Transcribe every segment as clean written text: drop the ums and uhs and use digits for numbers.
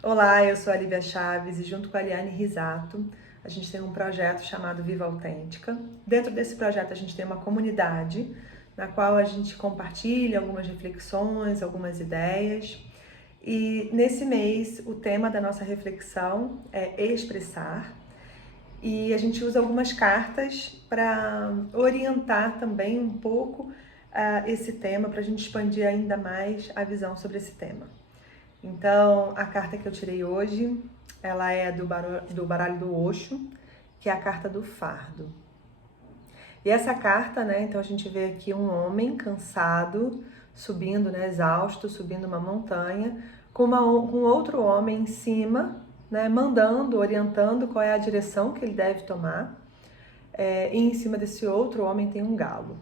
Olá, eu sou a Lívia Chaves e junto com a Eliane Risato, a gente tem um projeto chamado Viva Autêntica. Dentro desse projeto a gente tem uma comunidade na qual a gente compartilha algumas reflexões, algumas ideias. E nesse mês o tema da nossa reflexão é expressar. E a gente usa algumas cartas para orientar também um pouco esse tema, para a gente expandir ainda mais a visão sobre esse tema. Então, a carta que eu tirei hoje, ela é do baralho do Osho, que é a carta do fardo. E essa carta, né, então a gente vê aqui um homem cansado, subindo, né, exausto, subindo uma montanha, com outro homem em cima, né, mandando, orientando qual é a direção que ele deve tomar. E em cima desse outro homem tem um galo.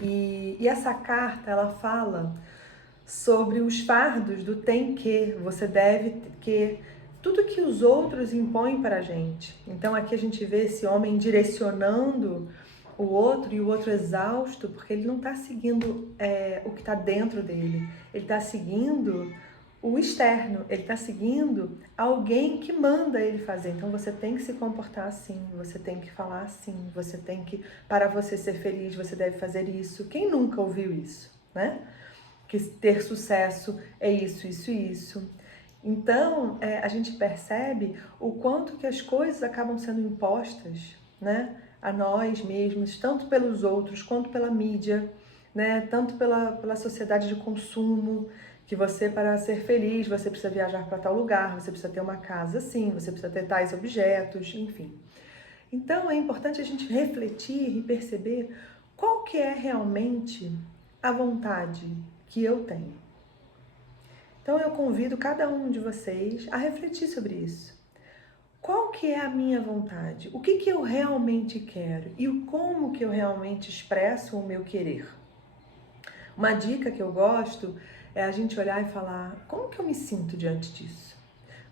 E essa carta, ela fala sobre os fardos do tem que, você deve que, tudo que os outros impõem para a gente. Então aqui a gente vê esse homem direcionando o outro e o outro exausto, porque ele não está seguindo o que está dentro dele, ele está seguindo o externo, ele está seguindo alguém que manda ele fazer. Então você tem que se comportar assim, você tem que falar assim, você tem que, para você ser feliz, você deve fazer isso. Quem nunca ouviu isso, né? Que ter sucesso é isso, isso e isso. Então, a gente percebe o quanto que as coisas acabam sendo impostas, né, a nós mesmos, tanto pelos outros quanto pela mídia, né, tanto pela sociedade de consumo, que você, para ser feliz, você precisa viajar para tal lugar, você precisa ter uma casa assim, você precisa ter tais objetos, enfim. Então, é importante a gente refletir e perceber qual que é realmente a vontade que eu tenho. Então eu convido cada um de vocês a refletir sobre isso. Qual que é a minha vontade? O que eu realmente quero? E como que eu realmente expresso o meu querer? Uma dica que eu gosto é a gente olhar e falar, como que eu me sinto diante disso?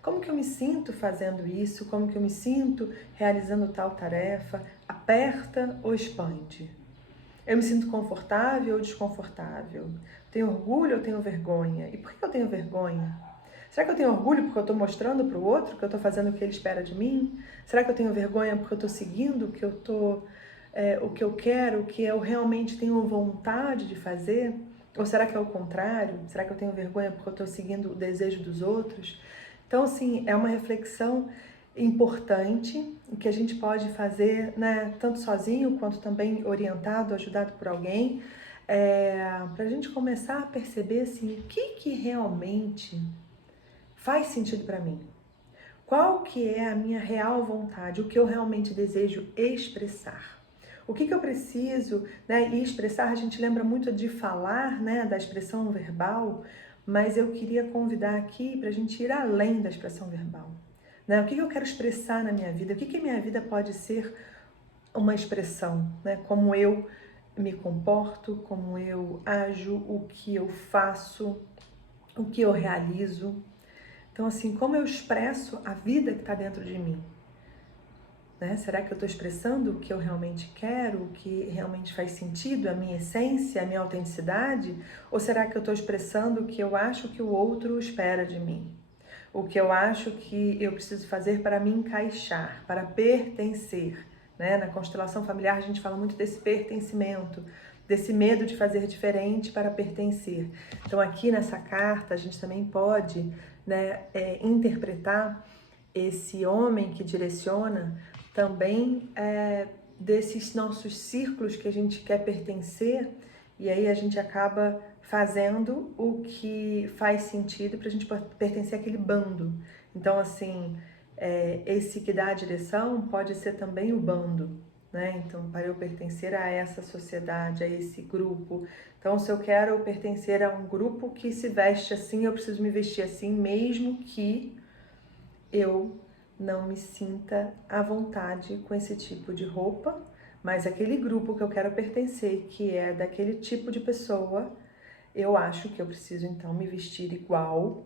Como que eu me sinto fazendo isso? Como que eu me sinto realizando tal tarefa? Aperta ou expande? Eu me sinto confortável ou desconfortável? Tenho orgulho ou tenho vergonha? E por que eu tenho vergonha? Será que eu tenho orgulho porque eu estou mostrando para o outro que eu estou fazendo o que ele espera de mim? Será que eu tenho vergonha porque eu estou seguindo o que eu quero, o que eu realmente tenho vontade de fazer? Ou será que é o contrário? Será que eu tenho vergonha porque eu estou seguindo o desejo dos outros? Então, assim, é uma reflexão importante que a gente pode fazer, né, tanto sozinho quanto também orientado, ajudado por alguém, para a gente começar a perceber assim, o que realmente faz sentido para mim. Qual que é a minha real vontade, o que eu realmente desejo expressar. O que eu preciso, né, e expressar, a gente lembra muito de falar, né, da expressão verbal, mas eu queria convidar aqui para a gente ir além da expressão verbal. Né? O que eu quero expressar na minha vida? O que a minha vida pode ser uma expressão? Né? Como eu me comporto, como eu ajo, o que eu faço, o que eu realizo. Então, assim, como eu expresso a vida que está dentro de mim? Né? Será que eu estou expressando o que eu realmente quero, o que realmente faz sentido, a minha essência, a minha autenticidade? Ou será que eu estou expressando o que eu acho que o outro espera de mim? O que eu acho que eu preciso fazer para me encaixar, para pertencer? Né? Na constelação familiar a gente fala muito desse pertencimento, desse medo de fazer diferente para pertencer. Então aqui nessa carta a gente também pode, né, interpretar esse homem que direciona também desses nossos círculos que a gente quer pertencer, e aí a gente acaba fazendo o que faz sentido para a gente pertencer àquele bando. Então, assim, esse que dá a direção pode ser também o bando, né? Então, para eu pertencer a essa sociedade, a esse grupo. Então, se eu quero pertencer a um grupo que se veste assim, eu preciso me vestir assim, mesmo que eu não me sinta à vontade com esse tipo de roupa, mas aquele grupo que eu quero pertencer, que é daquele tipo de pessoa, eu acho que eu preciso então me vestir igual.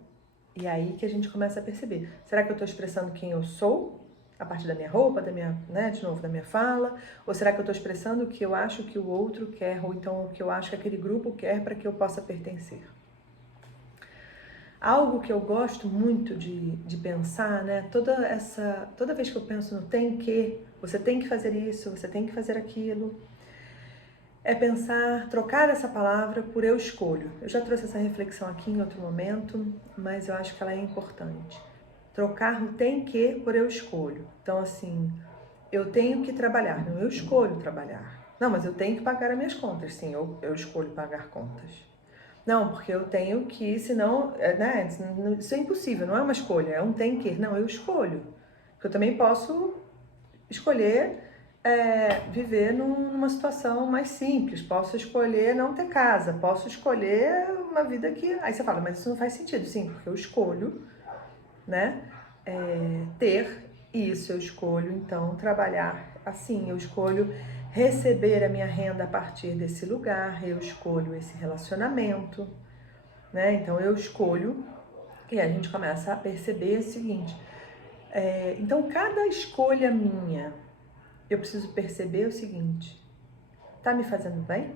E aí que a gente começa a perceber, será que eu estou expressando quem eu sou a partir da minha roupa, da minha, né, de novo, da minha fala? Ou será que eu estou expressando o que eu acho que o outro quer, ou então o que eu acho que aquele grupo quer para que eu possa pertencer? Algo que eu gosto muito de pensar, né? Toda vez que eu penso no tem que, você tem que fazer isso, você tem que fazer aquilo, é pensar, trocar essa palavra por eu escolho. Eu já trouxe essa reflexão aqui em outro momento, mas eu acho que ela é importante. Trocar o tem que por eu escolho. Então, assim, eu tenho que trabalhar. Não, eu escolho trabalhar. Não, mas eu tenho que pagar as minhas contas. Sim, eu escolho pagar contas. Não, porque eu tenho que, senão, né, isso é impossível, não é uma escolha, é um tem que. Não, eu escolho. Porque eu também posso escolher viver numa situação mais simples, posso escolher não ter casa, posso escolher uma vida que... Aí você fala, mas isso não faz sentido. Sim, porque eu escolho, né, ter isso, eu escolho então trabalhar assim, eu escolho receber a minha renda a partir desse lugar, eu escolho esse relacionamento, né? Então eu escolho, e a gente começa a perceber o seguinte, então cada escolha minha, eu preciso perceber o seguinte, tá me fazendo bem?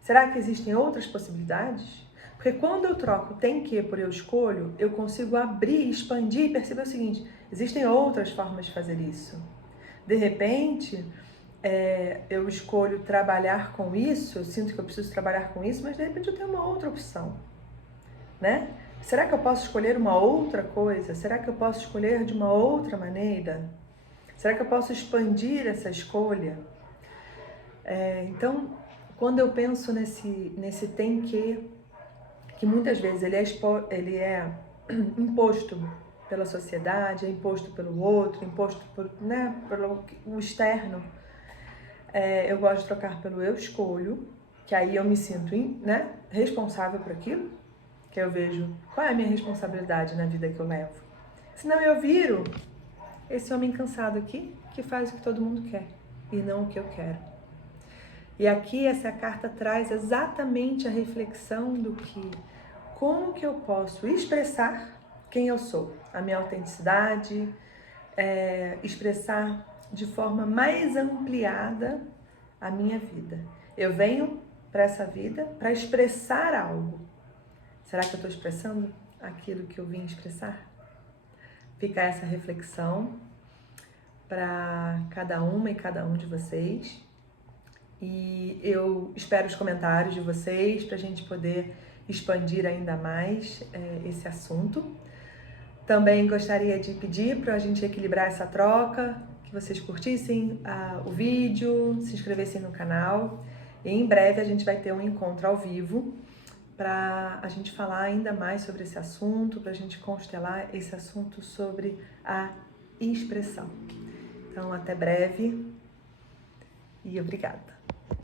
Será que existem outras possibilidades? Porque quando eu troco tem que por eu escolho, eu consigo abrir, expandir e perceber o seguinte, existem outras formas de fazer isso. De repente, eu escolho trabalhar com isso, eu sinto que eu preciso trabalhar com isso, mas de repente eu tenho uma outra opção, né? Será que eu posso escolher uma outra coisa? Será que eu posso escolher de uma outra maneira? Será que eu posso expandir essa escolha? Então, quando eu penso nesse tem que muitas vezes ele é imposto pela sociedade, é imposto pelo outro, imposto né, pelo o externo, eu gosto de trocar pelo eu escolho, que aí eu me sinto né, responsável por aquilo, que eu vejo qual é a minha responsabilidade na vida que eu levo. Senão eu viro esse homem cansado aqui, que faz o que todo mundo quer e não o que eu quero. E aqui essa carta traz exatamente a reflexão do que, como que eu posso expressar quem eu sou, a minha autenticidade, expressar de forma mais ampliada a minha vida. Eu venho para essa vida para expressar algo. Será que eu estou expressando aquilo que eu vim expressar? Fica essa reflexão para cada uma e cada um de vocês. E eu espero os comentários de vocês para a gente poder expandir ainda mais esse assunto. Também gostaria de pedir para a gente equilibrar essa troca, que vocês curtissem o vídeo, se inscrevessem no canal. E em breve a gente vai ter um encontro ao vivo para a gente falar ainda mais sobre esse assunto, para a gente constelar esse assunto sobre a expressão. Então, até breve e obrigada.